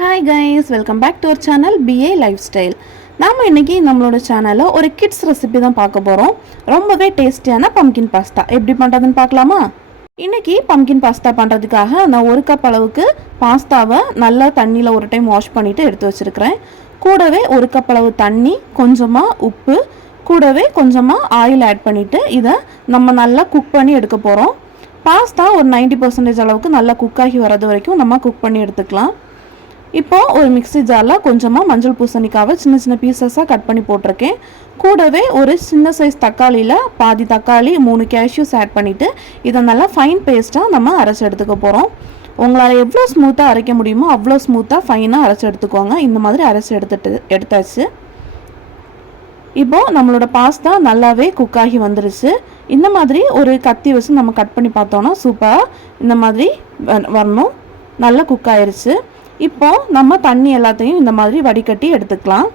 Hi guys, welcome back to our channel BA life style. நாம் இன்றைக்கி நம்மளோட சேனலில் ஒரு கிட்ஸ் ரெசிபி தான் பார்க்க போகிறோம். ரொம்பவே டேஸ்டியான பம்கின் பாஸ்தா எப்படி பண்ணுறதுன்னு பார்க்கலாமா? இன்றைக்கி பம்கின் பாஸ்தா பண்ணுறதுக்காக நான் 1 கப் அளவுக்கு பாஸ்தாவை நல்லா தண்ணியில் ஒரு டைம் வாஷ் பண்ணிவிட்டு எடுத்து வச்சுருக்கிறேன். கூடவே 1 கப் அளவு தண்ணி, கொஞ்சமாக உப்பு, கூடவே கொஞ்சமாக ஆயில் ஆட் பண்ணிவிட்டு இதை நம்ம நல்லா குக் பண்ணி எடுக்க போகிறோம். பாஸ்தா ஒரு 90% அளவுக்கு நல்லா குக்காகி வர்றது வரைக்கும் நம்ம குக் பண்ணி எடுத்துக்கலாம். இப்போது ஒரு மிக்ஸி ஜாரில் கொஞ்சமாக மஞ்சள் பூசணிக்காவை சின்ன சின்ன பீசஸாக கட் பண்ணி போட்டிருக்கேன். கூடவே ஒரு சின்ன சைஸ் தக்காளியில் பாதி தக்காளி, 3 கேஷ்யூஸ் ஆட் பண்ணிவிட்டு இதை நல்லா ஃபைன் பேஸ்ட்டாக நம்ம அரைச்சி எடுத்துக்க போகிறோம். உங்களால் எவ்வளோ ஸ்மூத்தாக அரைக்க முடியுமோ அவ்வளோ ஸ்மூத்தாக ஃபைனாக அரைச்சி எடுத்துக்கோங்க. இந்த மாதிரி அரைச்சி எடுத்தாச்சு. இப்போது நம்மளோட பாஸ்தா நல்லாவே குக்காகி வந்துருச்சு. இந்த மாதிரி ஒரு கத்தி வச்சு நம்ம கட் பண்ணி பார்த்தோன்னா சூப்பராக இந்த மாதிரி வரணும். நல்லா குக் ஆயிடுச்சு. இப்போது நம்ம தண்ணி எல்லாத்தையும் இந்த மாதிரி வடிகட்டி எடுத்துக்கலாம்.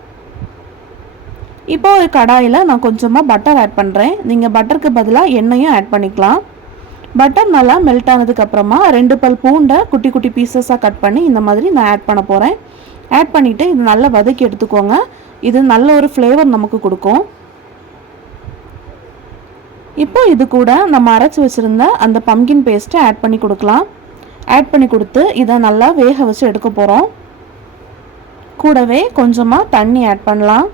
இப்போது ஒரு கடாயில் நான் கொஞ்சமாக பட்டர் ஆட் பண்ணுறேன். நீங்கள் பட்டருக்கு பதிலாக எண்ணெயும் ஆட் பண்ணிக்கலாம். பட்டர் நல்லா மெல்ட் ஆனதுக்கப்புறமா 2 பல் பூண்டை குட்டி குட்டி பீசஸாக கட் பண்ணி இந்த மாதிரி நான் ஆட் பண்ண போகிறேன். ஆட் பண்ணிவிட்டு இது நல்லா வதக்கி எடுத்துக்கோங்க. இது நல்ல ஒரு ஃப்ளேவர் நமக்கு கொடுக்கும். இப்போ இது கூட நம்ம அரைச்சி வச்சுருந்த அந்த பம்கின் பேஸ்ட்டை ஆட் பண்ணி கொடுக்கலாம். ஆட் பண்ணி கொடுத்து இதை நல்லா வேக வச்சு எடுக்க போகிறோம். கூடவே கொஞ்சமாக தண்ணி ஆட் பண்ணலாம்.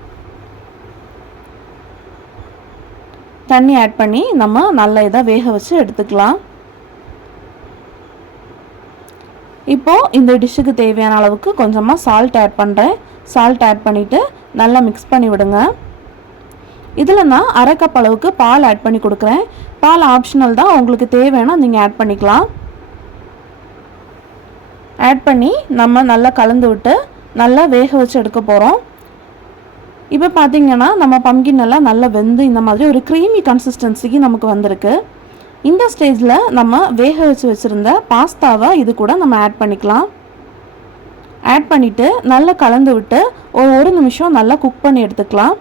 தண்ணி ஆட் பண்ணி நம்ம நல்லா இதை வேக வச்சு எடுத்துக்கலாம். இப்போது இந்த டிஷ்ஷுக்கு தேவையான அளவுக்கு கொஞ்சமாக சால்ட் ஆட் பண்ணுறேன். சால்ட் ஆட் பண்ணிவிட்டு நல்லா மிக்ஸ் பண்ணி விடுங்க. இதில் நான் 1/2 கப் அளவுக்கு பால் ஆட் பண்ணி கொடுக்குறேன். பால் ஆப்ஷனல் தான், உங்களுக்கு தேவைன்னா நீங்கள் ஆட் பண்ணிக்கலாம். ஆட் பண்ணி நம்ம நல்லா கலந்து விட்டு நல்லா வேக வச்சு எடுக்க போகிறோம். இப்போ பார்த்திங்கன்னா நம்ம பம்கின் எல்லாம் நல்லா வெந்து இந்த மாதிரி ஒரு க்ரீமி கன்சிஸ்டன்சிக்கு நமக்கு வந்திருக்கு. இந்த ஸ்டேஜில் நம்ம வேக வச்சு வச்சுருந்த பாஸ்தாவை இது கூட நம்ம ஆட் பண்ணிக்கலாம். ஆட் பண்ணிவிட்டு நல்லா கலந்து விட்டு ஒரு நிமிஷம் நல்லா குக் பண்ணி எடுத்துக்கலாம்.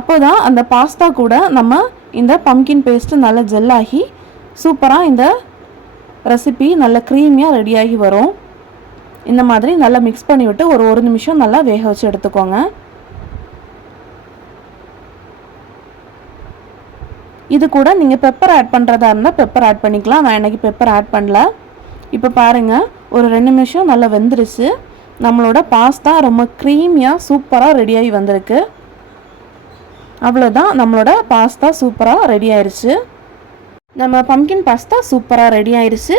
அப்போ தான் அந்த பாஸ்தா கூட நம்ம இந்த பம்கின் பேஸ்ட்டு நல்லா ஜெல்லாகி சூப்பராக இந்த ரெசிபி நல்லா க்ரீமியாக ரெடியாகி வரும். இந்த மாதிரி நல்லா மிக்ஸ் பண்ணி விட்டு ஒரு நிமிஷம் நல்லா வேக வச்சு எடுத்துக்கோங்க. இது கூட நீங்கள் பெப்பர் ஆட் பண்ணுறதா இருந்தால் பெப்பர் ஆட் பண்ணிக்கலாம். நான் இன்றைக்கி பெப்பர் ஆட் பண்ணல. இப்போ பாருங்கள், ஒரு 2 நிமிஷம் நல்லா வெந்துருச்சு. நம்மளோட பாஸ்தா ரொம்ப க்ரீமியாக சூப்பராக ரெடியாகி வந்திருக்கு. அவ்வளோதான், நம்மளோட பாஸ்தா சூப்பராக ரெடி ஆயிடுச்சு. நம்ம பம்கின் பாஸ்தா சூப்பராக ரெடி ஆயிடுச்சு.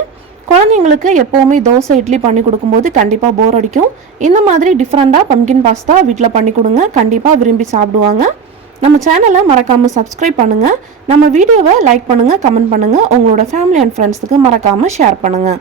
குழந்தைங்களுக்கு எப்போவுமே தோசை, இட்லி பண்ணி கொடுக்கும்போது கண்டிப்பாக போர் அடிக்கும். இந்த மாதிரி டிஃப்ரெண்ட்டாக பம்கின் பாஸ்தா வீட்டில் பண்ணி கொடுங்க, கண்டிப்பாக விரும்பி சாப்பிடுவாங்க. நம்ம சேனலை மறக்காமல் சப்ஸ்கிரைப் பண்ணுங்கள். நம்ம வீடியோவை லைக் பண்ணுங்கள், கமெண்ட் பண்ணுங்கள். உங்களோட ஃபேமிலி அண்ட் ஃப்ரெண்ட்ஸுக்கு மறக்காமல் ஷேர் பண்ணுங்கள்.